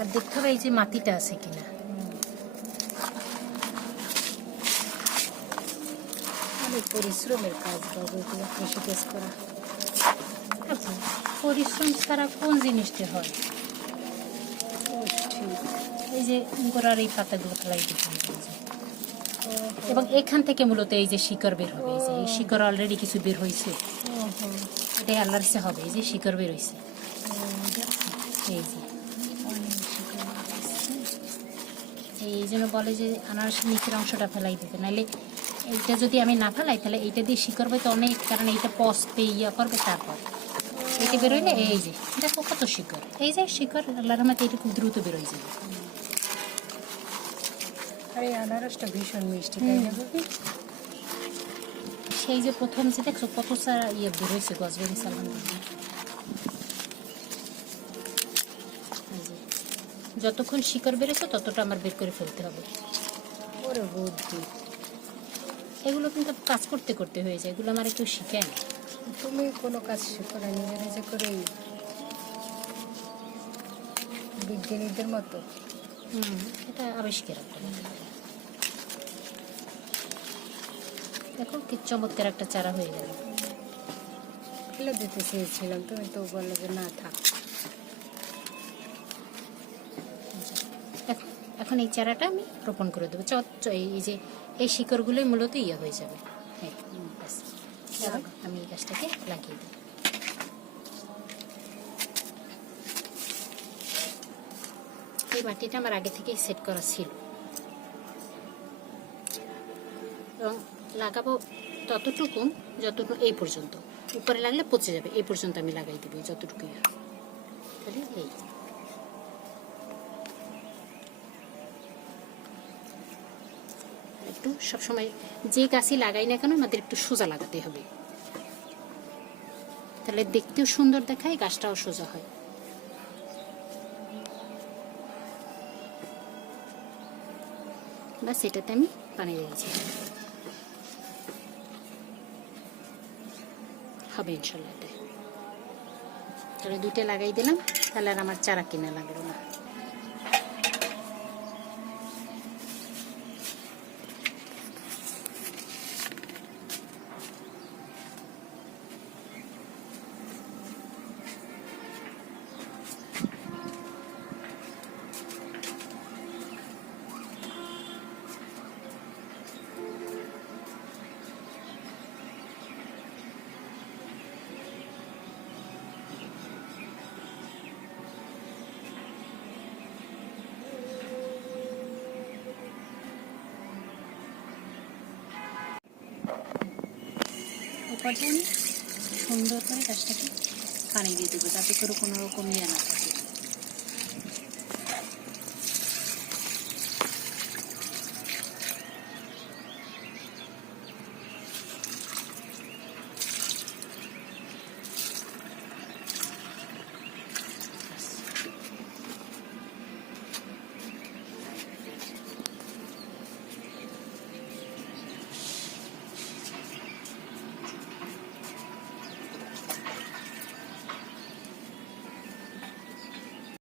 আর দেখতে হবে এই যে মাটিটা আছে কিনা। অনেক পরিশ্রমের কাজ বাবু, এগুলো কৃষি কাজ করা। আচ্ছা, পরিশ্রম ছাড়া কোন জিনিসটা হয়? এই যে গোড়ার এই পাতাগুলো ফেলাই দিতে হবে। এবং এখান থেকে মূলত এই যে শিকড় বের হবে। এই যে এই শিকড় অলরেডি কিছু বের হয়েছে, এটাই আল্লাহর ইচ্ছা হবে। এই যে শিকড় বের হয়েছে, এই যে এই জন্য বলে যে আনারসের নিচের অংশটা ফেলাই দিতে, নাহলে এইটা যদি আমি না ফেলাই তাহলে এইটা দিয়ে শিকড় তো অনেক, কারণ এইটা পচবে ইয়া করবে, তারপর এইটা বেরোইলে এই যে দেখো কত শিকড়, এই যে শিকড় আল্লাহর রহমতে এটা খুব দ্রুত বেরোয় যাবে। আর এই আনারসটা ভীষণ মিষ্টি, তাই না বাবু? সেই যে প্রথম যে দেখছো কত সারা ইয়ে বেরোয়েছে গছ বেরিয়েছে আলহামদুলিল্লাহ। যতক্ষণ শিকড় বেরোছে ততটা আমার বের করে ফেলতে হবে। ওরে বুদ্ধি, এগুলো কিন্তু কাজ করতে করতে হয়ে যায়, এগুলো আমার কেউ শিখায় না। তুমি কোনো কাজ শেখো না, নিজে নিজে করেই বিজ্ঞানীদের মতো। এটা আবিষ্কার একটা। দেখো কি চমৎকার একটা চারা হয়ে গেল। ফেলে দিতে চেয়েছিলাম, তুমি তো বললে যে না থাক। এখন এই চারাটা আমি রোপণ করে দেবো। এই যে এই শিকড়গুলোই মূলত ইয়ে হয়ে যাবে। হ্যাঁ, ব্যাস। এবার আমি এই গাছটাকে লাগিয়ে দিই। এই মাটিটা আমার আগে থেকেই সেট করা ছিল, এবং লাগাবো ততটুকু যতটুকু এই পর্যন্ত, উপরে লাগলে পচে যাবে, এই পর্যন্ত আমি লাগাই দেবো যতটুকু। তাহলে এই একটু সবসময় যে গাছই লাগাই না কেন আমাদের একটু সোজা লাগাতে হবে, তাহলে দেখতেও সুন্দর দেখায়, গাছটাও সোজা হয়। বাস এটাতে আমি পানি দিয়েছি, হবে ইনশাল্লাহ। এটা তাহলে দুইটা লাগাই দিলাম, তাহলে আর আমার চারা কিনা লাগলো না। পর্যায়ে আমি সুন্দর করে গাছটাকে পানি দিয়ে দেবো, যাতে করে কোনো রকম ইয়ে না থাকে।